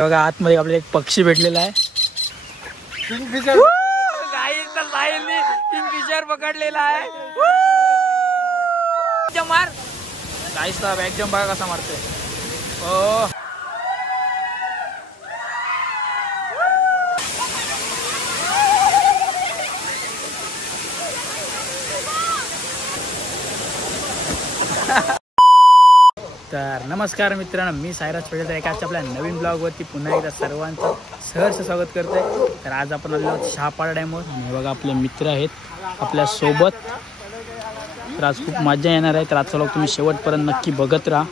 बघा आतमध्ये आपल्याला एक पक्षी भेटलेला आहे. किंगफिशर पकडलेला आहे. मार गाईस ला बॅक जम्प बघा कसा मारतोय. ओ तर नमस्कार मित्रांनो, मी सायराज पटेल एकाच आपल्या नवीन ब्लॉगवरती पुन्हा एकदा सर्वांचं सहर्ष स्वागत करतोय. तर आज आपण आलेलो आहोत शहापाडा डॅमवर. आणि बघा आपले मित्र आहेत आपल्या सोबत. तर आज खूप मजा येणार आहे. तर आजचा ब्लॉग तुम्ही शेवटपर्यंत नक्की बघत राहा.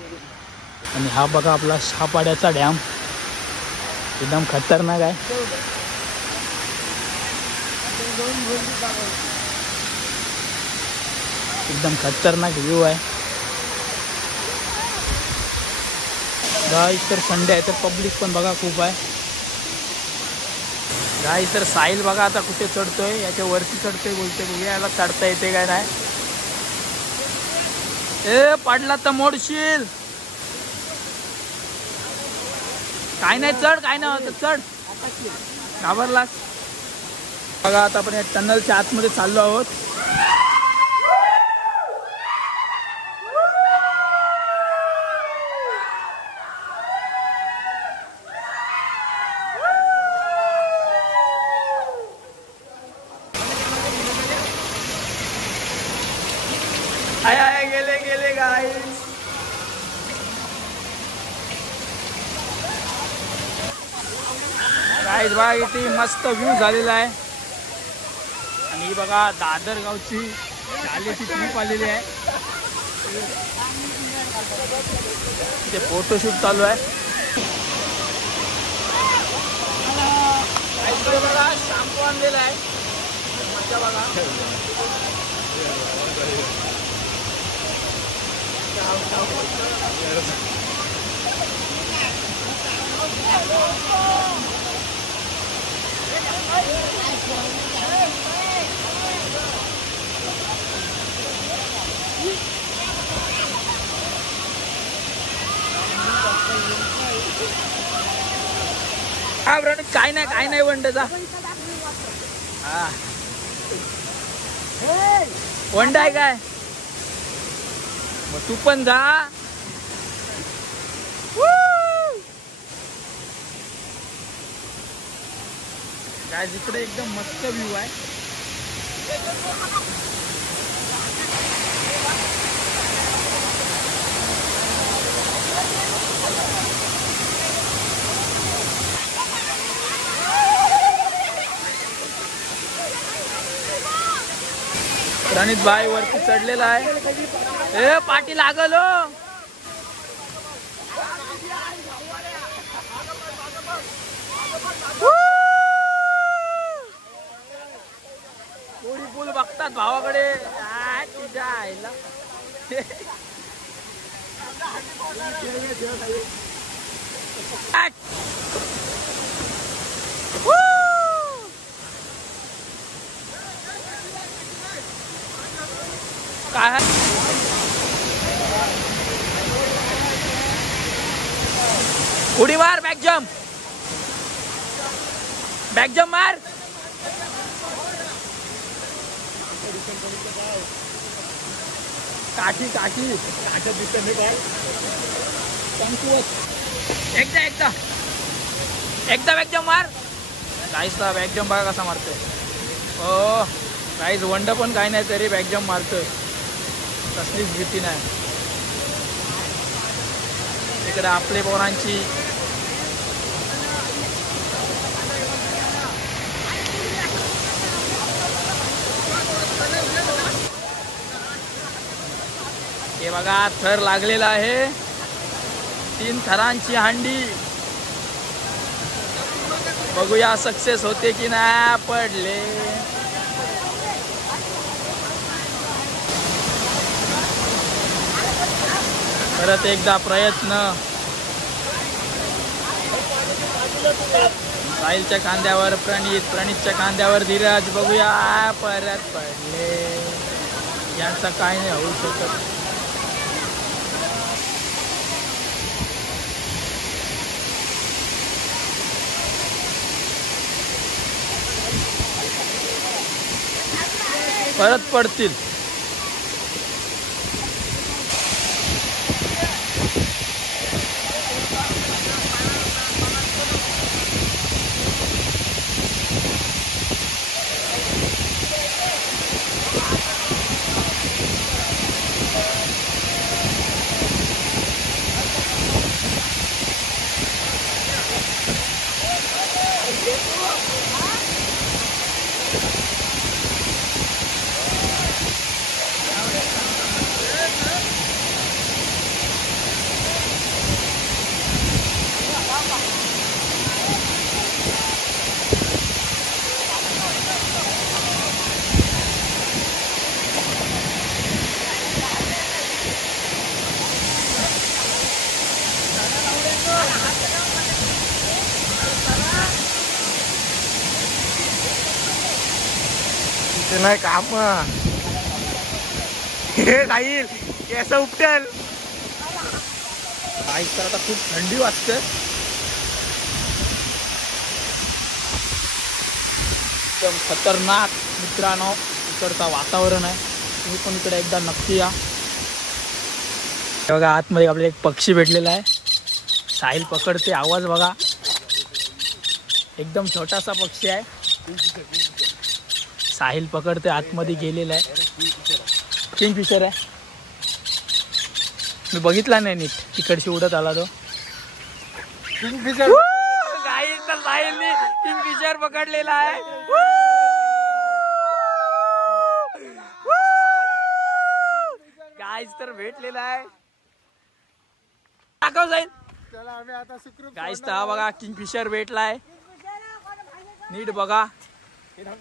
आणि हा बघा आपला शहापाड्याचा डॅम एकदम खतरनाक आहे. एकदम खतरनाक व्ह्यू आहे गाईस. तर संडे आहे तर पब्लिक पण बघा खूप आहे गाईस. तर साहिल बघा आता कुठे चढतोय, याच्या वरती चढतोय बोलतोय. बघूया याला चढता येते काय नाही. ए पडला तर मोडशील. काय नाही चढ, काय नाही होत चढ. घाबरलास. बघा आता आपण या टनलच्या आतमध्ये चाललो आहोत. गेले गेले गाईस. गाईस बघा इथे मस्त व्ह्यू झालेला आहे. आणि ही बघा दादर गावची शालेची ट्रिप आलेली आहे. इथे फोटोशूट चालू आहे. बघा शॅम्पू आणलेला आहे. मजा बघा. हा ब्रड काय नाही वंडचा. हा वंड आहे काय. मग तू पण जा. काय इकडे एकदम मस्त व्ह्यू आहे. प्रणित भाई वरती चढलेला आहे. ए पाठी लागलो. पुरी पूल बघतात भावाकडे. तुझ्या आईला काय उडी मार. बॅक जम्प मार. काठी दिसत नाही काय. एकदा बॅक जम्प मार. गाईसला बॅक जम्प बघा कसा मारतोय. हो गाईस वंड पण काय नाही तरी बॅक जम्प मारतोय. कसलीच भीती नाही. इकडे आपले पोरांची हे बघा थर लागलेला आहे. 3 थरांची हंडी. बघूया सक्सेस होते की नाही. पडले. परत एकदा प्रयत्न. साहिलच्या खांद्यावर प्रणितच्या खांद्यावर धीरज. बघूया परत पडले. यांचं काय नाही होऊ शकत. परत पडतील. नाही काम हे जाईल केस उपटेल. आज तर आता खूप थंडी वाजते. एकदम खतरनाक मित्रांनो इकडचं वातावरण आहे. तुम्ही पण इकडे एकदा नक्की या. बघा आतमध्ये आपल्याला एक पक्षी भेटलेला आहे. साहिल पकडते. आवाज बघा एकदम छोटासा पक्षी आहे. साहिल पकडते. आतमध्ये गेलेला आहे. किंगफिशर आहे. मी बघितला नाही नीट. तिकडशी उडत आला तो किंगफिशर. गाईस तर साहिलने किंगफिशर पकडलेला आहे. गाईस तर भेटलेला आहे. दाखव साहिल. चला आम्ही आता सुखरूप. गाईस तर हा बघा किंगफिशर भेटलाय. नीट बघा. भेटला.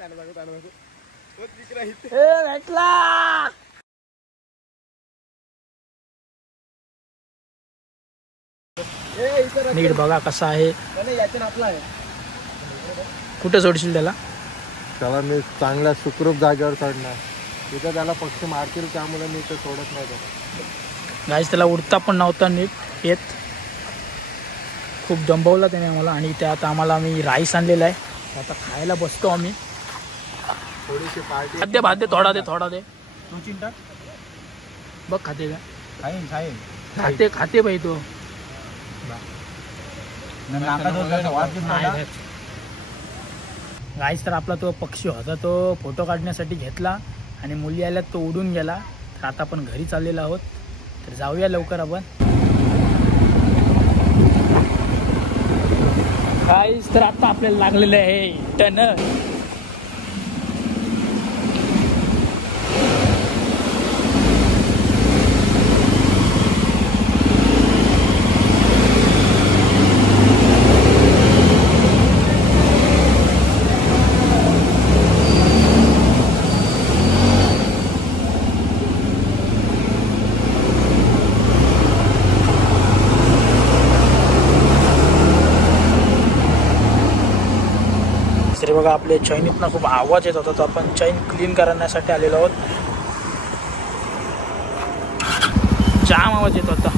नीट बघा कसा आहे. कुठे सोडशील त्याला. त्याला मी चांगल्या सुखरूप जागेवर चढणार. तिथं त्याला पक्षी मारतील त्यामुळे मी इथं सोडत नाही त्याला. गाईस त्याला उडता पण नव्हता नीट येत. खूप दंबवला त्याने आम्हाला. आणि ते आता आम्हाला आम्ही राईस आणलेला आहे. आता खायला बसतो आम्ही. थोडीशी पार्टी. खाद्य भाद्य थोडा दे थोडा दे. बघ खाते का. खाईन खाईन. खाते खाते बाई तो. गाईस तर आपला तो पक्षी होता तो फोटो काढण्यासाठी घेतला आणि मुली आल्यात तो उडून गेला. तर आता आपण घरी चाललेलो आहोत. तर जाऊया लवकर आपण. गाईस तर आता आपल्याला लागलेलं आहे टन. तरी बघा आपल्या चैनीतनं खूप आवाज येत होता. तो आपण चैन क्लीन करण्यासाठी आलेलो आहोत. जाम आवाज येत होता.